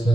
ส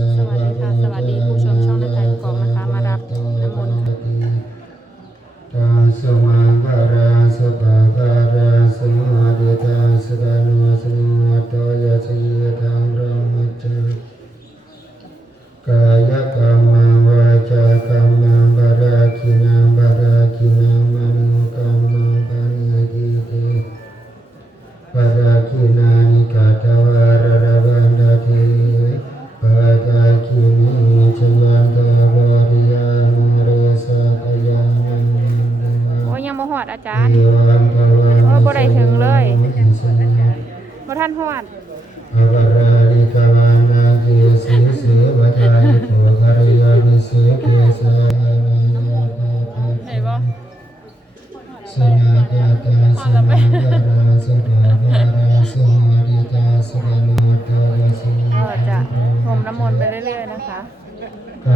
ยยังบ่หอดอาจารย์เยวันตวาโอ้ยบ่ได้ถึงเลยอิสนาบ่ท่านหอดอวราลิกาวานาทิสีสีวัฏานิโกกริยานิเสเกสะนานาไหนบ่สนาคาตาสนาการาสนาการาสมาดิตาสกานุตโยสยก็จะพรมน้ำมนต์ไปเรื่อยๆนะคะกายกร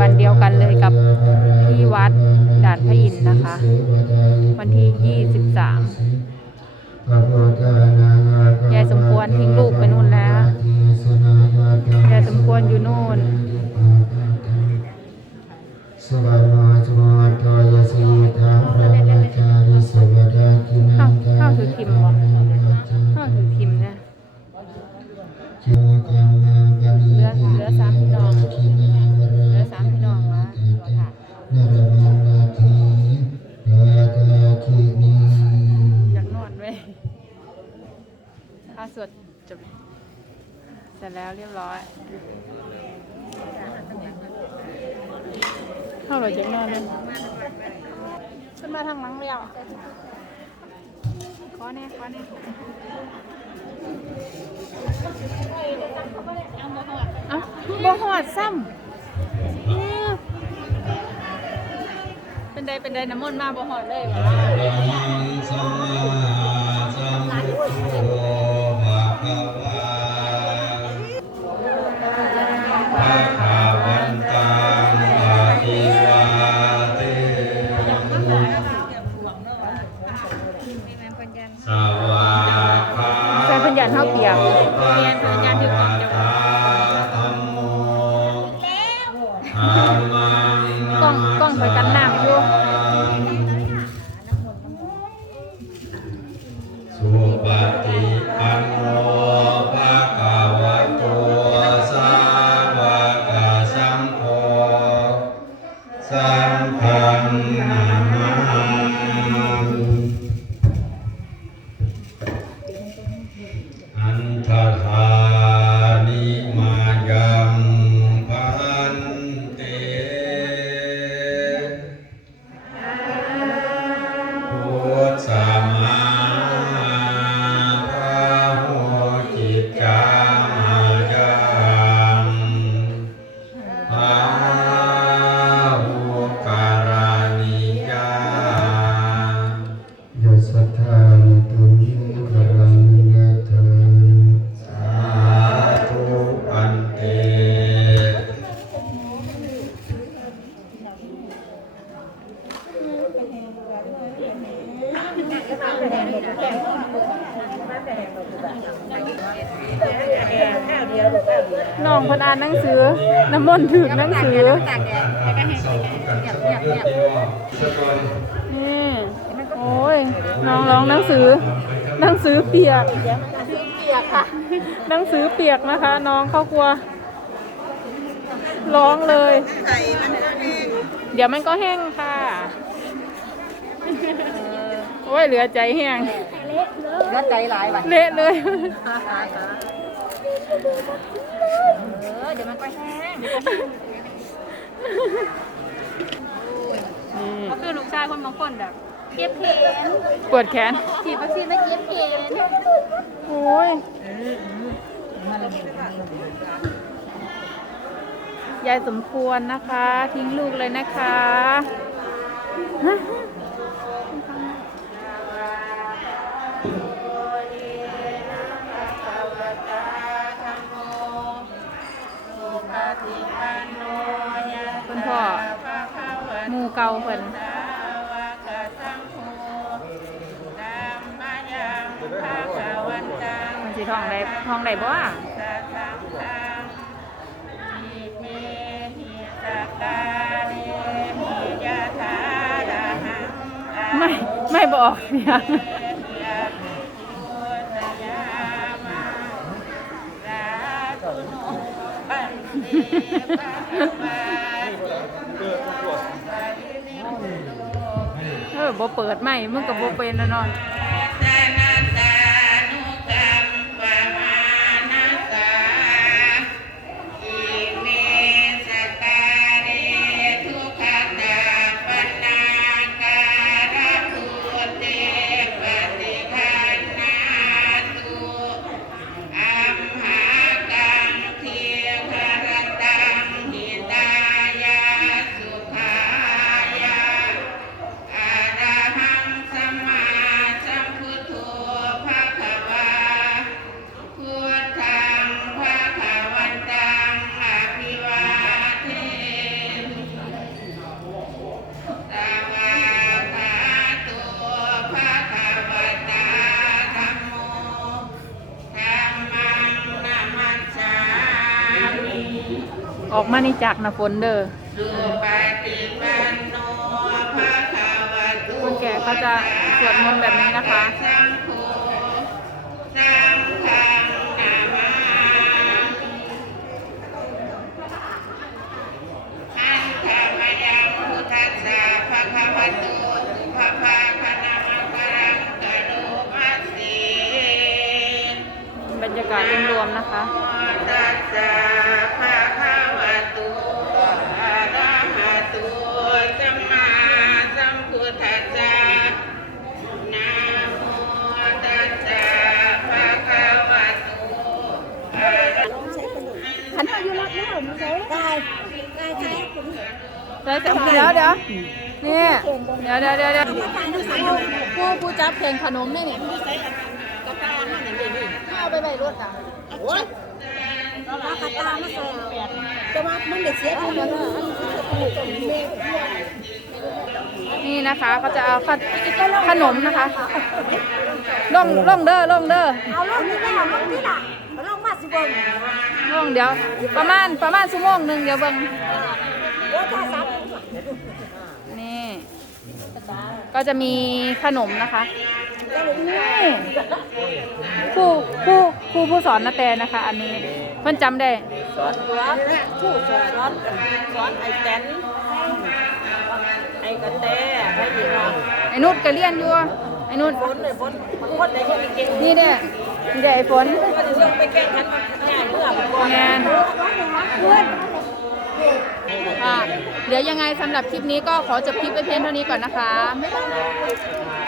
วายวันเดียวกันเลยกับที่วัดด่านพระอินทร์นะคะ วันที่ 23ยายสมควรทิ้งลูกไปนู่นแล้วยายสมควรอยู่นู่นสวรรค์จวตยสีทางพระราชาริสวดากินังเข้าถือพิมพ์บ่เข้าถือพิมพ์เนี่ยจิวกังมังกนิเหลือเหลือสามพี่น้อง จบเสร็จแล้วเรียบร้อยเข้าเราจะนอนเลยขึ้นมาทางหลังเรียวขอแน่ขอแน่เอ้าบ่หอดซ้ำอื้อเป็นใดเป็นใดน้ำมนต์มาบ่หอดเลย ภะคะวาภะคะวันตังอะภิวาเทสวากขาแฟนเพิ่นยันเฮาเปียกเรียนพันยันอยู่กับจ้าคะวะธรรมโมธัมมังกล้องกล้องไปกัน สังฆัง น้องเพนอ่านหนังสือ น้ำมนต์ถือหนังสือนี่โอ้ยน้องร้องหนังสือ หนังสือเปียกหนังสือเปียกนะคะ น้องเขากลัว ร้องเลย เดี๋ยวมันก็แห้งค่ะ โอ้ยเหลือใจแห้งก็ใจหลายวันเละเลย เออเดี๋ยวมันก็แห้งนี่ก็คือลูกชายคนบางคนแบบเก็บเพนปวดแขนฉีดวัคซีนไม่เก็บเพนโอ้ยยายสมควรนะคะ ทิ้งลูกเลยนะคะ เก่าเพิ่นมันสิท้องได้ท้องได้บ่อะไม่ไม่บอกเนี่ย บ่เปิดไม่มึงกับบ่เป็นแล้วเนอนอะ ออกมานี่จากนะฝนเด้อสุปฏิปันโนภะคะวะโตคนแก่เขาจะสวดมนต์แบบนี้นะคะสังโฆสังฆังนามาอันธร ดี๋ยวเดี๋ยวเดี๋ยวนี่เดี๋ยวเดี๋ยวเดี๋ยวเดี๋ยวผู้ผู้จับเพลงขนมนี่นี่เอาไปไปรถอะมากระตามาใส่จะมามันเด็กเสียทีแล้วนะนี่นะคะเขาจะเอาขนขนมนะคะล่องล่องเด้อล่องเด้อเอาลูกนี่แม่ลูกนี่ล่ะลูกมาสิบงล่องเดี๋ยว ประมาณประมาณชั่วโมงหนึ่งเดี๋ยวเบิ่งโอ้ถ้าสาม นี่ ก็จะมีขนมนะคะนี่ผู้ผู้ผู้ผู้สอนนาแตนะคะ อันนี้เพิ่นจำได้สอนผู้สอนสอนสอนไอ้แตนไอ้กระแตไอ้ยีราไอ้นุชก็เรียนอยู่ไอ้นุชฝนเลยฝนคนไหนคนเก่งนี่เด้นี่เด้ไอ้ฝนก็จะส่งไปแก้ขันง่ายเมื่อก่อนงาน ค่ะ เดี๋ยวยังไงสำหรับคลิปนี้ก็ขอจบคลิปไปเพียงเท่านี้ก่อนนะคะ บ๊ายบาย